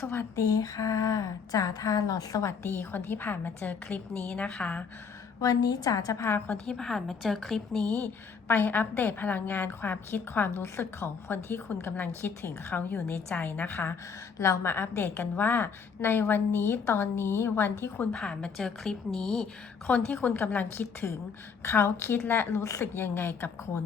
สวัสดีค่ะจ๋าทาหลอดสวัสดีคนที่ผ่านมาเจอคลิปนี้นะคะ วันนี้จ๋าจะพาคนที่ผ่านมาเจอคลิปนี้ ไปอัปเดตพลังงานความคิดความรู้สึกของคนที่คุณกำลังคิดถึงเขาอยู่ในใจนะคะ เรามาอัปเดตกันว่า ในวันนี้ตอนนี้วันที่คุณผ่านมาเจอคลิปนี้ คนที่คุณกำลังคิดถึง เขาคิดและรู้สึกยังไงกับคุณ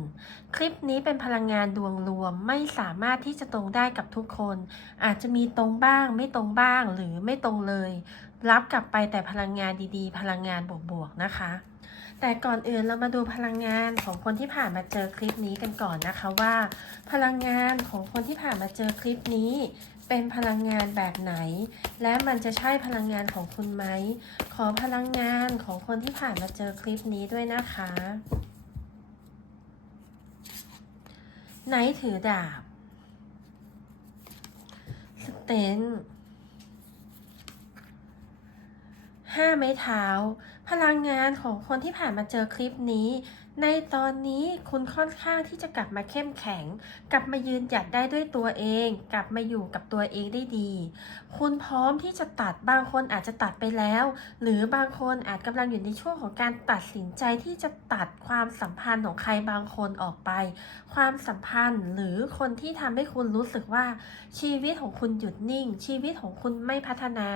คลิปนี้เป็นพลังงานดวงรวมไม่สามารถที่จะตรงได้กับทุกคน อาจจะมีตรงบ้าง ไม่ตรงบ้างหรือไม่ตรงเลย รับกลับไปแต่พลังงานดีๆ พลังงานบวกๆนะคะ แต่ก่อนอื่นเรามาดูพลังงานของคนที่ผ่านมาเจอคลิปนี้กันก่อนนะคะว่า พลังงานของคนที่ผ่านมาเจอคลิปนี้ เป็นพลังงานแบบไหน และมันจะใช่พลังงานของคุณไหม ขอพลังงานของคนที่ผ่านมาเจอคลิปนี้ด้วยนะคะไนท์ถือดาบสเตนห้าไม้เท้า พลังงานของคนที่ผ่านมาเจอคลิปนี้ ในตอนนี้คุณค่อนข้างที่จะกลับมาเข้มแข็ง กลับมายืนหยัดได้ด้วยตัวเอง กลับมาอยู่กับตัวเองได้ดี คุณพร้อมที่จะตัดบางคนอาจจะตัดไปแล้ว หรือบางคนอาจกำลังอยู่ในช่วงของการตัดสินใจที่จะตัดความสัมพันธ์ของใครบางคนออกไป ความสัมพันธ์หรือคนที่ทำให้คุณรู้สึกว่า ชีวิตของคุณหยุดนิ่ง ชีวิตของคุณไม่พัฒนา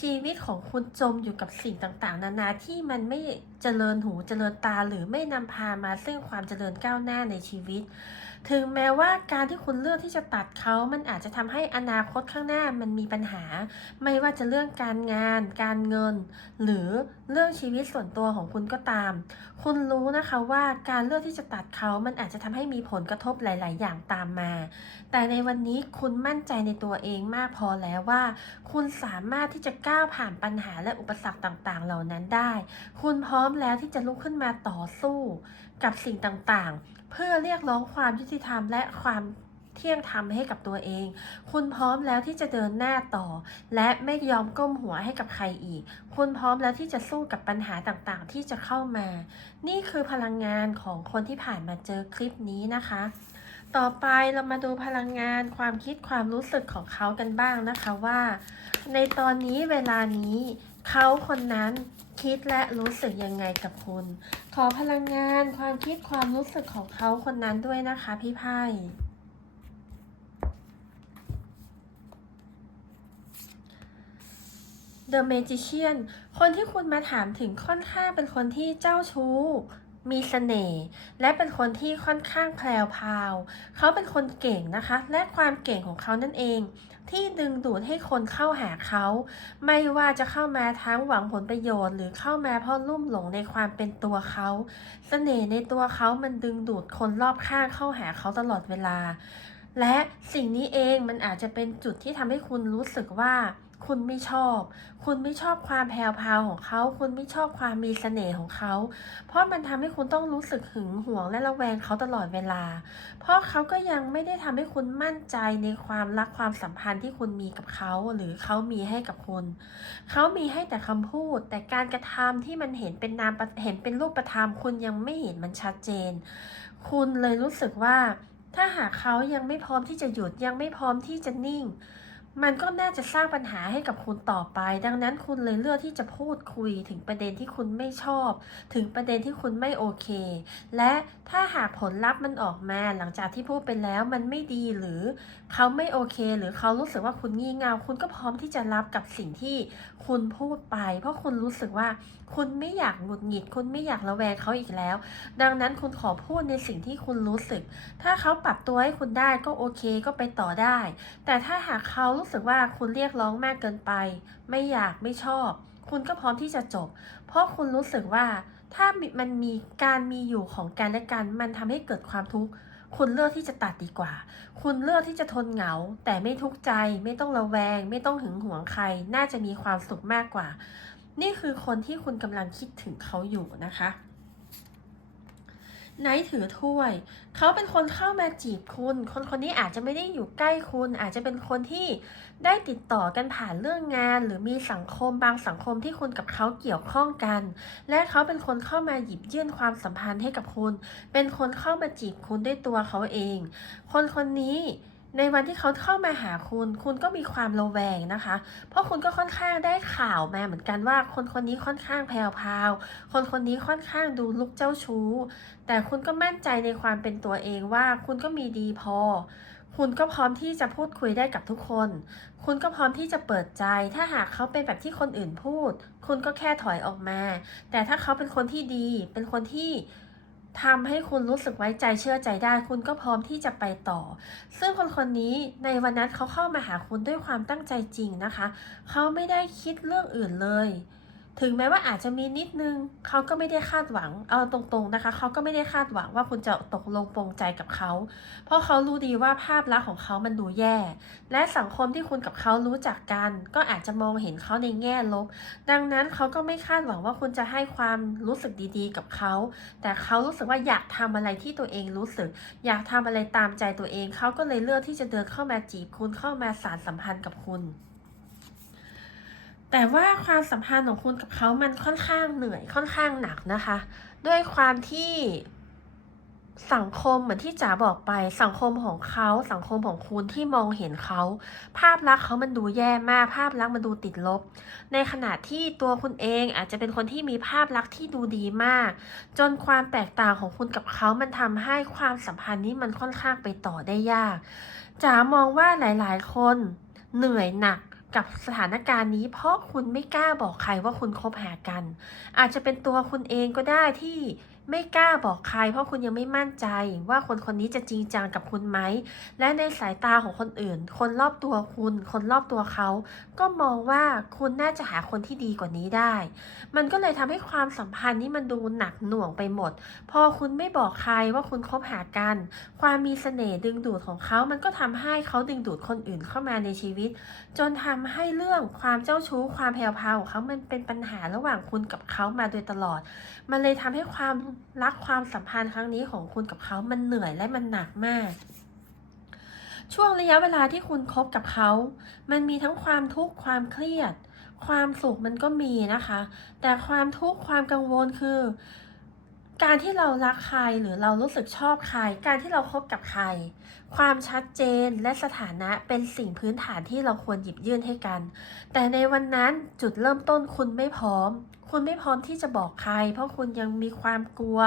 ชีวิตของคุณจมอยู่กับสิ่งต่างๆ นานาที่ที่มันไม่เจริญหูเจริญตาหรือไม่นำพามาซึ่งความเจริญก้าวหน้าในชีวิต ถึงแม้ว่าการที่คุณเลือกที่จะตัดเขามันอาจจะทำให้อนาคตข้างหน้ามันมีปัญหา ไม่ว่าจะเรื่องการงาน การเงิน หรือเรื่องชีวิตส่วนตัวของคุณก็ตาม คุณรู้นะคะว่าการเลือกที่จะตัดเขามันอาจจะทำให้มีผลกระทบหลาย ๆ อย่างตามมา แต่ในวันนี้คุณมั่นใจในตัวเองมากพอแล้วว่า คุณสามารถที่จะก้าวผ่านปัญหาและอุปสรรคต่าง ๆ เหล่านั้นได้ คุณพร้อมแล้วที่จะลุกขึ้นมาต่อสู้ กับสิ่งต่างๆ เพื่อเรียกร้องความยุติธรรมและความเที่ยงธรรมให้กับตัวเอง คุณพร้อมแล้วที่จะเดินหน้าต่อ และไม่ยอมก้มหัวให้กับใครอีก คุณพร้อมแล้วที่จะสู้กับปัญหาต่างๆ ที่จะเข้ามา นี่คือพลังงานของคนที่ผ่านมาเจอคลิปนี้นะคะ ต่อไปเรามาดูพลังงานความคิดความรู้สึกของเขากันบ้างนะคะว่า ในตอนนี้เวลานี้เขาคนนั้น คิดและรู้สึกยังไงกับคุณ ขอพลังงานความคิดความรู้สึกของเขาคนนั้นด้วยนะคะพี่ไพ่ The Magician คนที่คุณมาถามถึงค่อนข้างเป็นคนที่เจ้าชู้ มีเสน่ห์และเป็นคนที่ค่อนข้างแพรวพาว เขาเป็นคนเก่งนะคะ และความเก่งของเขานั่นเอง ที่ดึงดูดให้คนเข้าหาเขา ไม่ว่าจะเข้ามาทั้งหวังผลประโยชน์ หรือเข้ามาเพราะลุ่มหลงในความเป็นตัวเขาเสน่ห์ในตัวเขามันดึงดูดคนรอบข้างเข้าหาเขาตลอดเวลา และสิ่งนี้เองมันอาจจะเป็นจุดที่ทำให้คุณรู้สึกว่า คุณไม่ชอบ คุณไม่ชอบความแพรวพราวของเขา คุณไม่ชอบความมีเสน่ห์ของเขา เพราะมันทำให้คุณต้องรู้สึกหึงหวงและระแวงเขาตลอดเวลา เพราะเขาก็ยังไม่ได้ทำให้คุณมั่นใจในความรักความสัมพันธ์ที่คุณมีกับเขา หรือเขามีให้กับคุณ เขามีให้แต่คำพูด แต่การกระทำที่มันเห็นเป็นนามเห็นเป็นรูปธรรม คุณยังไม่เห็นมันชัดเจน คุณเลยรู้สึกว่า ถ้าหากเขายังไม่พร้อมที่จะหยุดยังไม่พร้อมที่จะนิ่ง มันก็น่าจะสร้างปัญหาให้กับคุณต่อไป ดังนั้นคุณเลยเลือกที่จะพูดคุยถึงประเด็นที่คุณไม่ชอบ ถึงประเด็นที่คุณไม่โอเค และถ้าหากผลลัพธ์มันออกมาหลังจากที่พูดไปแล้วมันไม่ดีหรือเขาไม่โอเค หรือเขารู้สึกว่าคุณงี่เงา คุณก็พร้อมที่จะรับกับสิ่งที่คุณพูดไป เพราะคุณรู้สึกว่าคุณไม่อยากหงุดหงิด คุณไม่อยากระแวงเขาอีกแล้ว ดังนั้นคุณขอพูดในสิ่งที่คุณรู้สึก ถ้าเขาปรับตัวให้คุณได้ก็โอเคก็ไปต่อได้ แต่ถ้าหากเขารู้สึกว่าคุณเรียกร้องมากเกินไป ไม่อยากไม่ชอบ คุณก็พร้อมที่จะจบ เพราะคุณรู้สึกว่าถ้ามันมีการมีอยู่ของกันและกันมันทำให้เกิดความทุกข์คุณเลือกที่จะตัดดีกว่า คุณเลือกที่จะทนเหงา แต่ไม่ทุกข์ใจ ไม่ต้องระแวง ไม่ต้องหึงหวงใคร น่าจะมีความสุขมากกว่า นี่คือคนที่คุณกำลังคิดถึงเขาอยู่นะคะ ไนท์ถือถ้วย เขาเป็นคนเข้ามาจีบคุณ คนคนนี้อาจจะไม่ได้อยู่ใกล้คุณ อาจจะเป็นคนที่ได้ติดต่อกันผ่านเรื่องงาน หรือมีสังคมบางสังคมที่คุณกับเขาเกี่ยวข้องกัน และเขาเป็นคนเข้ามาหยิบยื่นความสัมพันธ์ให้กับคุณ เป็นคนเข้ามาจีบคุณด้วยตัวเขาเอง คนคนนี้ ในวันที่เขาเข้ามาหาคุณ คุณก็มีความระแวงนะคะ เพราะคุณก็ค่อนข้างได้ข่าวมาเหมือนกันว่า คนคนนี้ค่อนข้างแพรวพราว คนคนนี้ค่อนข้างดูลุกเจ้าชู้ แต่คุณก็มั่นใจในความเป็นตัวเองว่าคุณก็มีดีพอ คุณก็พร้อมที่จะพูดคุยได้กับทุกคน คุณก็พร้อมที่จะเปิดใจ ถ้าหากเขาเป็นแบบที่คนอื่นพูด คุณก็แค่ถอยออกมา แต่ถ้าเขาเป็นคนที่ดี เป็นคนที่ ทำให้คุณรู้สึกไว้ใจเชื่อใจได้ คุณก็พร้อมที่จะไปต่อ ซึ่งคนคนนี้ในวันนั้นเขาเข้ามาหาคุณด้วยความตั้งใจจริงนะคะ เขาไม่ได้คิดเรื่องอื่นเลย ถึงแม้ว่าอาจจะมีนิดนึงเขาก็ไม่ได้คาดหวัง เอาตรงๆนะคะ เขาก็ไม่ได้คาดหวังว่าคุณจะตกลงปรงใจกับเขา เพราะเขารู้ดีว่าภาพลักษณ์ของเขามันดูแย่ และสังคมที่คุณกับเขารู้จักกัน ก็อาจจะมองเห็นเขาในแง่ลบ ดังนั้นเขาก็ไม่คาดหวังว่าคุณจะให้ความรู้สึกดีๆ กับเขา แต่เขารู้สึกว่าอยากทำอะไรที่ตัวเองรู้สึก อยากทำอะไรตามใจตัวเอง เขาก็เลยเลือกที่จะเดินเข้ามาจีบคุณเข้ามาสานสัมพันธ์กับคุณ แต่ว่าความสัมพันธ์ของคุณกับเขามันค่อนข้างเหนื่อยค่อนข้างหนักนะคะ ด้วยความที่สังคมเหมือนที่จ๋าบอกไปสังคมของเขาสังคมของคุณที่มองเห็นเขา ภาพลักษณ์เขามันดูแย่มาก ภาพลักษณ์มันดูติดลบ ในขณะที่ตัวคุณเองอาจจะเป็นคนที่มีภาพลักษณ์ที่ดูดีมาก จนความแตกต่างของคุณกับเขามันทำให้ความสัมพันธ์นี้มันค่อนข้างไปต่อได้ยากจ๋ามองว่าหลาย ๆ คนเหนื่อยหนัก กับสถานการณ์นี้ เพราะคุณไม่กล้าบอกใครว่าคุณคบหากัน อาจจะเป็นตัวคุณเองก็ได้ที่ ไม่กล้าบอกใคร เพราะคุณยังไม่มั่นใจว่าคนคนนี้จะจริงจังกับคุณไหม และในสายตาของคนอื่น คนรอบตัวคุณ คนรอบตัวเขา ก็มองว่าคุณน่าจะหาคนที่ดีกว่านี้ได้ มันก็เลยทำให้ความสัมพันธ์นี้มันดูหนักหน่วงไปหมด พอคุณไม่บอกใครว่าคุณคบหากัน ความมีเสน่ห์ดึงดูดของเขา มันก็ทำให้เขาดึงดูดคนอื่นเข้ามาในชีวิต จนทำให้เรื่องความเจ้าชู้ ความแพรวพาวของเขามันเป็นปัญหาระหว่างคุณกับเขามาโดยตลอด มันเลยทำให้ความรักความสัมพันธ์ครั้งนี้ของคุณกับเขามันเหนื่อยและมันหนักมาก ช่วงระยะเวลาที่คุณคบกับเขา มันมีทั้งความทุกข์ความเครียด ความสุขมันก็มีนะคะ แต่ความทุกข์ความกังวลคือ การที่เรารักใครหรือเรารู้สึกชอบใคร การที่เราคบกับใคร ความชัดเจนและสถานะเป็นสิ่งพื้นฐานที่เราควรหยิบยื่นให้กัน แต่ในวันนั้นจุดเริ่มต้นคุณไม่พร้อม คุณไม่พร้อมที่จะบอกใคร เพราะคุณยังมีความกลัว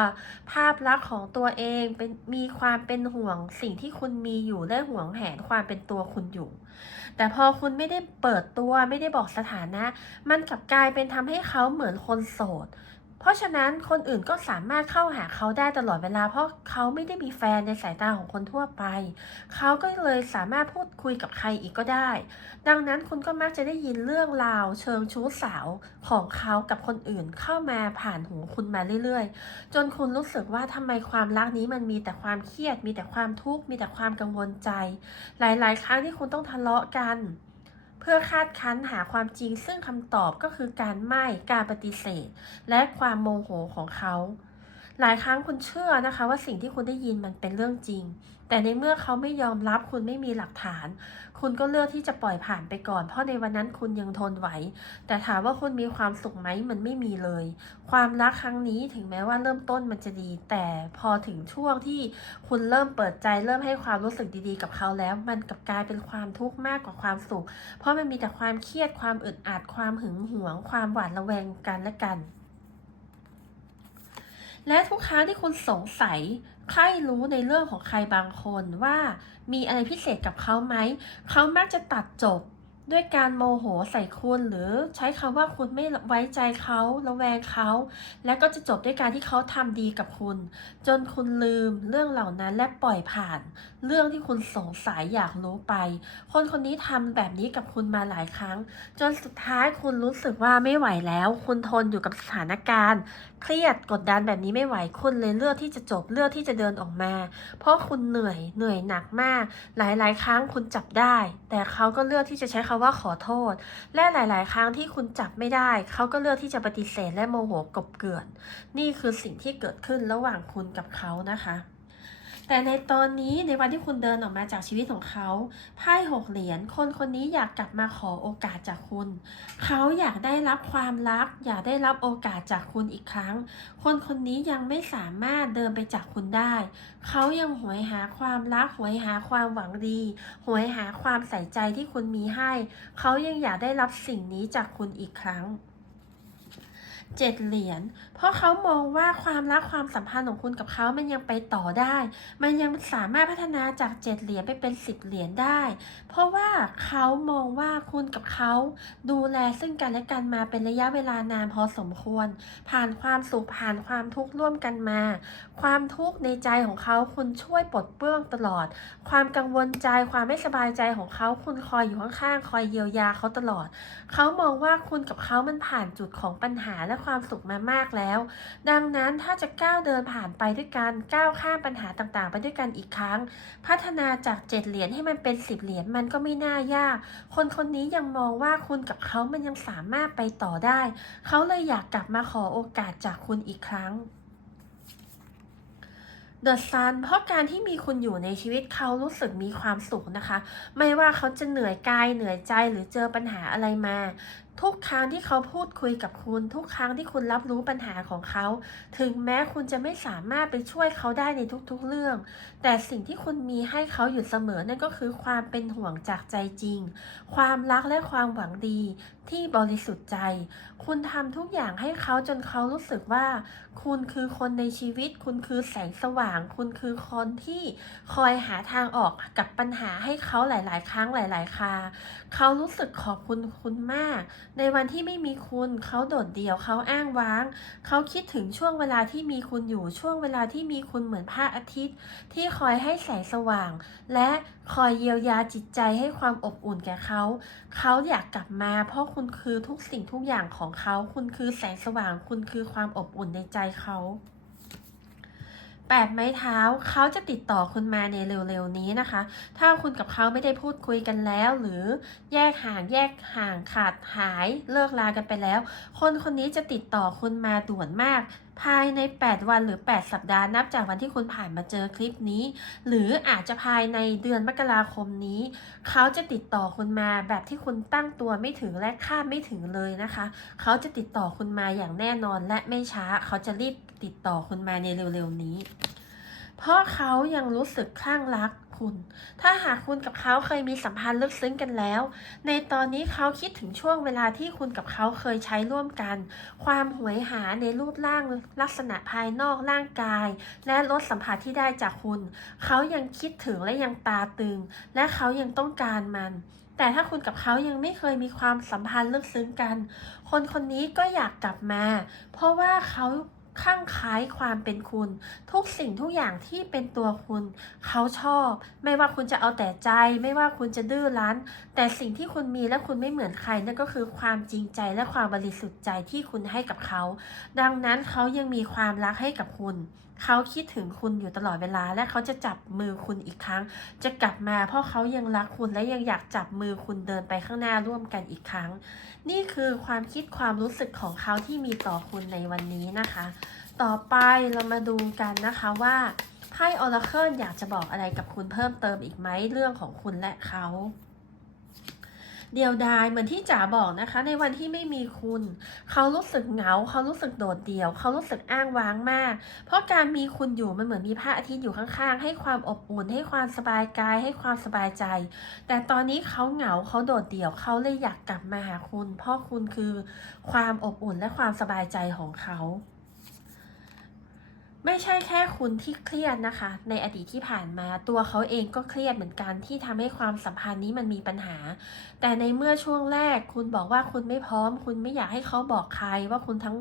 ภาพลักษณ์ของตัวเองเป็นมีความเป็นห่วงสิ่งที่คุณมีอยู่และห่วงแหนความเป็นตัวคุณอยู่ แต่พอคุณไม่ได้เปิดตัวไม่ได้บอกสถานะ มันกลับกลายเป็นทำให้เขาเหมือนคนโสด เพราะฉะนั้นคนอื่นก็สามารถเข้าหาเขาได้ตลอดเวลา เพราะเขาไม่ได้มีแฟนในสายตาของคนทั่วไป เขาก็เลยสามารถพูดคุยกับใครอีกก็ได้ ดังนั้นคุณก็มักจะได้ยินเรื่องราว เชิงชู้สาวของเขากับคนอื่นเข้ามาผ่านหูคุณมาเรื่อยๆ จนคุณรู้สึกว่าทำไมความรักนี้มันมีแต่ความเครียด มีแต่ความทุกข์มีแต่ความกังวลใจ หลายๆ ครั้งที่คุณต้องทะเลาะกัน พื่อคาดคั้นหาความจริงซึ่งคำตอบก็คือการไม่การปฏิเสธ และความโมโหของเขา หลายครั้งคุณเชื่อนะคะ ว่าสิ่งที่คุณได้ยินมันเป็นเรื่องจริง แต่ในเมื่อเขาไม่ยอมรับคุณไม่มีหลักฐาน คุณก็เลือกที่จะปล่อยผ่านไปก่อน เพราะในวันนั้นคุณยังทนไหว แต่ถามว่าคุณมีความสุขไหมมันไม่มีเลย ความรักครั้งนี้ถึงแม้ว่าเริ่มต้นมันจะดี แต่พอถึงช่วงที่คุณเริ่มเปิดใจ เริ่มให้ความรู้สึกดีๆ กับเขาแล้ว มันกลับกลายเป็นความทุกข์มากกว่าความสุข เพราะมันมีแต่ความเครียดความอึดอัดความหึงหวง ความหวาดระแวงกันและกัน และทุกครั้งที่คุณสงสัยใครรู้ในเรื่องของใครบางคนว่ามีอะไรพิเศษกับเขาไหม เขามักจะตัดจบด้วยการโมโหใส่คุณหรือใช้คำว่าคุณไม่ไว้ใจเขาระแวงเขา และก็จะจบด้วยการที่เขาทำดีกับคุณ จนคุณลืมเรื่องเหล่านั้นและปล่อยผ่าน เรื่องที่คุณสงสัยอยากรู้ไป คนคนนี้ทำแบบนี้กับคุณมาหลายครั้ง จนสุดท้ายคุณรู้สึกว่าไม่ไหวแล้ว คุณทนอยู่กับสถานการณ์ เครียดกดดันแบบนี้ไม่ไหวคุณเลยเลือกที่จะจบเลือกที่จะเดินออกมา เพราะคุณเหนื่อยเหนื่อยหนักมาก หลาย ๆ ครั้งคุณจับได้ แต่เขาก็เลือกที่จะใช้คำว่าขอโทษ และหลาย ๆ ครั้งที่คุณจับไม่ได้ เขาก็เลือกที่จะปฏิเสธและโมโหกบเกลื่อน นี่คือสิ่งที่เกิดขึ้นระหว่างคุณกับเขานะคะ แต่ในตอนนี้ในวันที่คุณเดินออกมาจากชีวิตของเขาไพ่หกเหรียญคนคนนี้อยากกลับมาขอโอกาสจากคุณ เขาอยากได้รับความรัก อยากได้รับโอกาสจากคุณอีกครั้ง คนคนนี้ยังไม่สามารถเดินไปจากคุณได้ เขายังหวยหาความรักหวยหาความหวังดีหวยหาความใส่ใจที่คุณมีให้ เขายังอยากได้รับสิ่งนี้จากคุณอีกครั้ง เจ็ดเหรียญ เพราะเขามองว่าความรักความสัมพันธ์ของคุณกับเขามันยังไปต่อได้ มันยังสามารถพัฒนาจากเจ็ดเหรียญไปเป็นสิบเหรียญได้ เพราะว่าเขามองว่าคุณกับเขา ดูแลซึ่งกันและกันมาเป็นระยะเวลานานพอสมควร ผ่านความสุขผ่านความทุกข์ร่วมกันมา ความทุกข์ในใจของเขาคุณช่วยปลดเปลื้องตลอด ความกังวลใจความไม่สบายใจของเขาคุณคอยอยู่ข้างๆคอยเยียวยาเขาตลอด เขามองว่าคุณกับเขามันผ่านจุดของปัญหาแล้วะความสุขมามากแล้ว ดังนั้นถ้าจะก้าวเดินผ่านไปด้วยกันก้าวข้ามปัญหาต่างๆ ไปด้วยกันอีกครั้ง พัฒนาจากเจ็ดเหรียญให้มันเป็นสิบเหรียญมันก็ไม่น่ายาก คนคนนี้ยังมองว่าคุณกับเขามันยังสามารถไปต่อได้ เขาเลยอยากกลับมาขอโอกาสจากคุณอีกครั้งเดอะซันเพราะการที่มีคุณอยู่ในชีวิตเขารู้สึกมีความสุขนะคะ ไม่ว่าเขาจะเหนื่อยกายเหนื่อยใจหรือเจอปัญหาอะไรมา ทุกครั้งที่เขาพูดคุยกับคุณ ทุกครั้งที่คุณรับรู้ปัญหาของเขา ถึงแม้คุณจะไม่สามารถไปช่วยเขาได้ในทุกๆเรื่อง แต่สิ่งที่คุณมีให้เขาอยู่เสมอนั่นก็คือความเป็นห่วงจากใจจริง ความรักและความหวังดีที่บริสุทธิ์ใจ คุณทำทุกอย่างให้เขาจนเขารู้สึกว่า คุณคือคนในชีวิต คุณคือแสงสว่าง คุณคือคนที่คอยหาทางออกกับปัญหาให้เขาหลาย ๆ ครั้งหลาย ๆคราเขารู้สึกขอบคุณคุณมาก ในวันที่ไม่มีคุณเขาโดดเดี่ยวเขาอ้างว้าง เขาคิดถึงช่วงเวลาที่มีคุณอยู่ช่วงเวลาที่มีคุณเหมือนพระอาทิตย์ ที่คอยให้แสงสว่าง และคอยเยียวยาจิตใจให้ความอบอุ่นแก่เขา เขาอยากกลับมาเพราะคุณคือทุกสิ่งทุกอย่างของเขา คุณคือแสงสว่าง คุณคือความอบอุ่นในใจเขา แปดไม้เท้าเขาจะติดต่อคุณมาในเร็วๆนี้นะคะ ถ้าคุณกับเขาไม่ได้พูดคุยกันแล้ว หรือแยกห่างแยกห่างขาดหายเลิกลากันไปแล้ว คนคนนี้จะติดต่อคุณมาด่วนมาก ภายใน 8 วันหรือ 8 สัปดาห์นับจากวันที่คุณผ่านมาเจอคลิปนี้ หรืออาจจะภายในเดือนมกราคมนี้ เขาจะติดต่อคุณมาแบบที่คุณตั้งตัวไม่ถึงและคาดไม่ถึงเลยนะคะ เขาจะติดต่อคุณมาอย่างแน่นอนและไม่ช้าเขาจะรีบ ติดต่อคุณมาในเร็วๆนี้ เพราะเขายังรู้สึกคลั่งรักคุณ ถ้าหากคุณกับเขาเคยมีสัมพันธ์ลึกซึ้งกันแล้ว ในตอนนี้เขาคิดถึงช่วงเวลาที่คุณกับเขาเคยใช้ร่วมกัน ความหวยหาในรูปร่างลักษณะภายนอกร่างกาย และรสสัมผัสที่ได้จากคุณ เขายังคิดถึงและยังตาตึง และเขายังต้องการมัน แต่ถ้าคุณกับเขายังไม่เคยมีความสัมพันธ์ลึกซึ้งกัน คนคนนี้ก็อยากกลับมา เพราะว่าเขา ข้างคล้ายความเป็นคุณ ทุกสิ่งทุกอย่างที่เป็นตัวคุณ เขาชอบ ไม่ว่าคุณจะเอาแต่ใจ ไม่ว่าคุณจะดื้อรั้น แต่สิ่งที่คุณมีและคุณไม่เหมือนใครนั่นก็คือความจริงใจและความบริสุทธิ์ใจที่คุณให้กับเขา ดังนั้นเขายังมีความรักให้กับคุณ เขาคิดถึงคุณอยู่ตลอดเวลา และเขาจะจับมือคุณอีกครั้ง จะกลับมาเพราะเขายังรักคุณและยังอยากจับมือคุณเดินไปข้างหน้าร่วมกันอีกครั้ง นี่คือความคิดความรู้สึกของเขาที่มีต่อคุณในวันนี้นะคะ ต่อไปเรามาดูกันนะคะว่าไพ่ออราเคิลอยากจะบอกอะไรกับคุณเพิ่มเติมอีกไหมเรื่องของคุณและเขา เดียวดายเหมือนที่จ๋าบอกนะคะ ในวันที่ไม่มีคุณ เขารู้สึกเหงา เขารู้สึกโดดเดี่ยว เขารู้สึกอ้างว้างมาก เพราะการมีคุณอยู่มันเหมือนมีพระอาทิตย์อยู่ข้างๆ ให้ความอบอุ่น ให้ความสบายกาย ให้ความสบายใจ แต่ตอนนี้เขาเหงาเขาโดดเดี่ยวเขาเลยอยากกลับมาหาคุณ เพราะคุณคือความอบอุ่นและความสบายใจของเขา ไม่ใช่แค่คุณที่เครียดนะคะ ในอดีตที่ผ่านมาตัวเขาเองก็เครียดเหมือนกันที่ทำให้ความสัมพันธ์นี้มันมีปัญหา แต่ในเมื่อช่วงแรกคุณบอกว่าคุณไม่พร้อม คุณไม่อยากให้เขาบอกใครว่าคุณทั้ง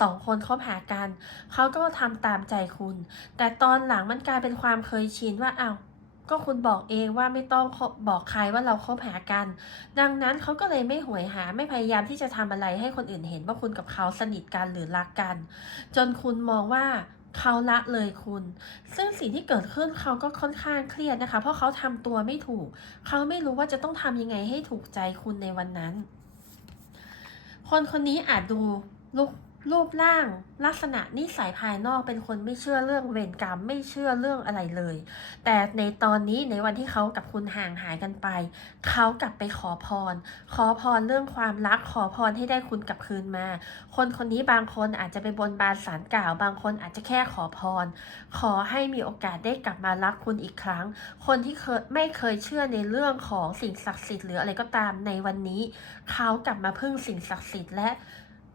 สองคนคบหากันเขาก็ทำตามใจคุณ แต่ตอนหลังมันกลายเป็นความเคยชินว่าอ้าวก็คุณบอกเองว่าไม่ต้องบอกใครว่าเราคบหากัน ดังนั้นเขาก็เลยไม่หวยหาไม่พยายามที่จะทำอะไรให้คนอื่นเห็นว่าคุณกับเขาสนิทกันหรือรักกัน จนคุณมองว่า เขาละเลยคุณ ซึ่งสิ่งที่เกิดขึ้นเขาก็ค่อนข้างเครียดนะคะ เพราะเขาทำตัวไม่ถูก เขาไม่รู้ว่าจะต้องทำยังไงให้ถูกใจคุณในวันนั้น คนคนนี้อาจดูลุก รูปร่างลักษณะนิสัยภายนอกเป็นคนไม่เชื่อเรื่องเวรกรรมไม่เชื่อเรื่องอะไรเลย แต่ในตอนนี้ในวันที่เขากับคุณห่างหายกันไป เขากลับไปขอพร ขอพรเรื่องความรักขอพรให้ได้คุณกลับคืนมา คนคนนี้บางคนอาจจะไปบนบานสารกล่าว บางคนอาจจะแค่ขอพร ขอให้มีโอกาสได้กลับมารักคุณอีกครั้ง คนที่เคยไม่เคยเชื่อในเรื่องของสิ่งศักดิ์สิทธิ์หรืออะไรก็ตามในวันนี้ เขากลับมาพึ่งสิ่งศักดิ์สิทธิ์และ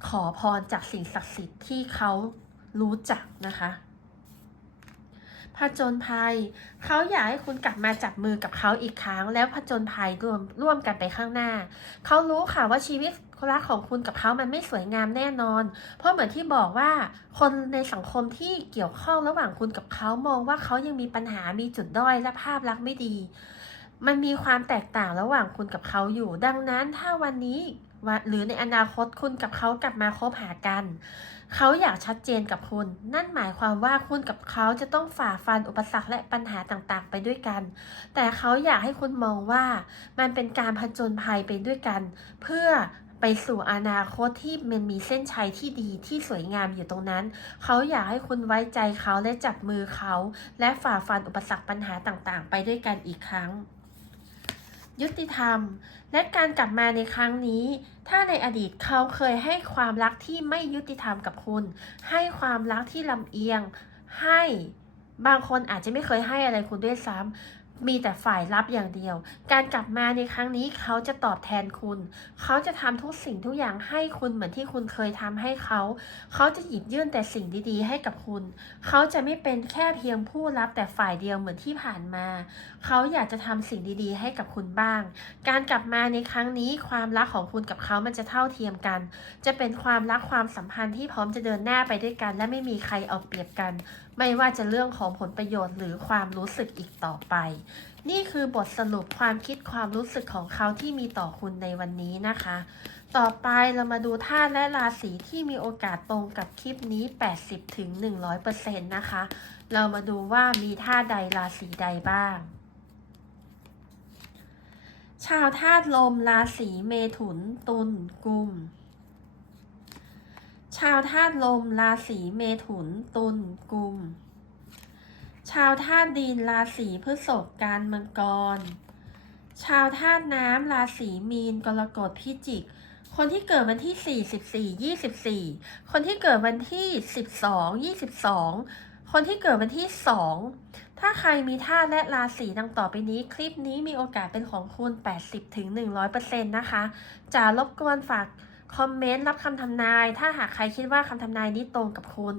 ขอพรจากสิ่งศักดิ์สิทธิ์ที่เขารู้จักนะคะผจญภัย เขาอยากให้คุณกลับมาจับมือกับเขาอีกครั้ง แล้วผจญภัยร่วมร่วมกันไปข้างหน้า เขารู้ค่ะว่าชีวิตรักของคุณกับเขามันไม่สวยงามแน่นอน เพราะเหมือนที่บอกว่า คนในสังคมที่เกี่ยวข้องระหว่างคุณกับเขามองว่าเขายังมีปัญหามีจุดด้อยและภาพลักษณ์ไม่ดี มันมีความแตกต่างระหว่างคุณกับเขาอยู่ ดังนั้นถ้าวันนี้ หรือในอนาคตคุณกับเขากลับมาคบหากัน เขาอยากชัดเจนกับคุณ นั่นหมายความว่าคุณกับเขาจะต้องฝ่าฟันอุปสรรคและปัญหาต่างๆ ไปด้วยกัน แต่เขาอยากให้คุณมองว่ามันเป็นการผจญภัยไปด้วยกัน เพื่อไปสู่อนาคตที่มันมีเส้นชัยที่ดีที่สวยงามอยู่ตรงนั้น เขาอยากให้คุณไว้ใจเขาและจับมือเขา และฝ่าฟันอุปสรรคปัญหาต่างๆ ไปด้วยกันอีกครั้ง ยุติธรรม และการกลับมาในครั้งนี้ ถ้าในอดีตเขาเคยให้ความรักที่ไม่ยุติธรรมกับคุณ ให้ความรักที่ลำเอียง ให้บางคนอาจจะไม่เคยให้อะไรคุณด้วยซ้ำ มีแต่ฝ่ายรับอย่างเดียว การกลับมาในครั้งนี้เขาจะตอบแทนคุณ เขาจะทำทุกสิ่งทุกอย่างให้คุณเหมือนที่คุณเคยทำให้เขา เขาจะหยิบยื่นแต่สิ่งดีๆ ให้กับคุณ เขาจะไม่เป็นแค่เพียงผู้รับแต่ฝ่ายเดียวเหมือนที่ผ่านมา เขาอยากจะทำสิ่งดีๆ ให้กับคุณบ้าง การกลับมาในครั้งนี้ความรักของคุณกับเขามันจะเท่าเทียมกัน จะเป็นความรักความสัมพันธ์ที่พร้อมจะเดินหน้าไปด้วยกัน และไม่มีใครเอาเปรียบกัน ไม่ว่าจะเรื่องของผลประโยชน์หรือความรู้สึกอีกต่อไปนี่คือบทสรุปความคิดความรู้สึกของเขาที่มีต่อคุณในวันนี้นะคะ ต่อไปเรามาดูธาตุและราศีที่มีโอกาสตรงกับคลิปนี้ 80ถึง100%นะคะ เรามาดูว่ามีธาตุใดราศีใดบ้าง ชาวธาตุลมราศีเมถุน ตุลกุม ชาวธาตุลมราศีเมถุน ตุลกุม ชาวธาตุดินราศีพฤษภการมังกร ชาวธาตุน้ำราศีมีนกรกฎพิจิก คนที่เกิดวันที่ 4 14 24 คนที่เกิดวันที่ 12 22 คนที่เกิดวันที่ 2 ถ้าใครมีธาตุและราศีดังต่อไปนี้ คลิปนี้มีโอกาสเป็นของคุณ 80ถึง100%นะคะจะรบกวนฝาก คอมเมนต์รับคำทำนาย ถ้าหากใครคิดว่าคำทำนายนี้ตรงกับคุณ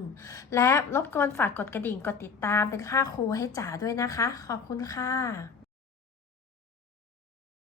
และรบกวนฝากกดกระดิ่งกดติดตามเป็นค่าครูให้จ๋าด้วยนะคะ ขอบคุณค่ะ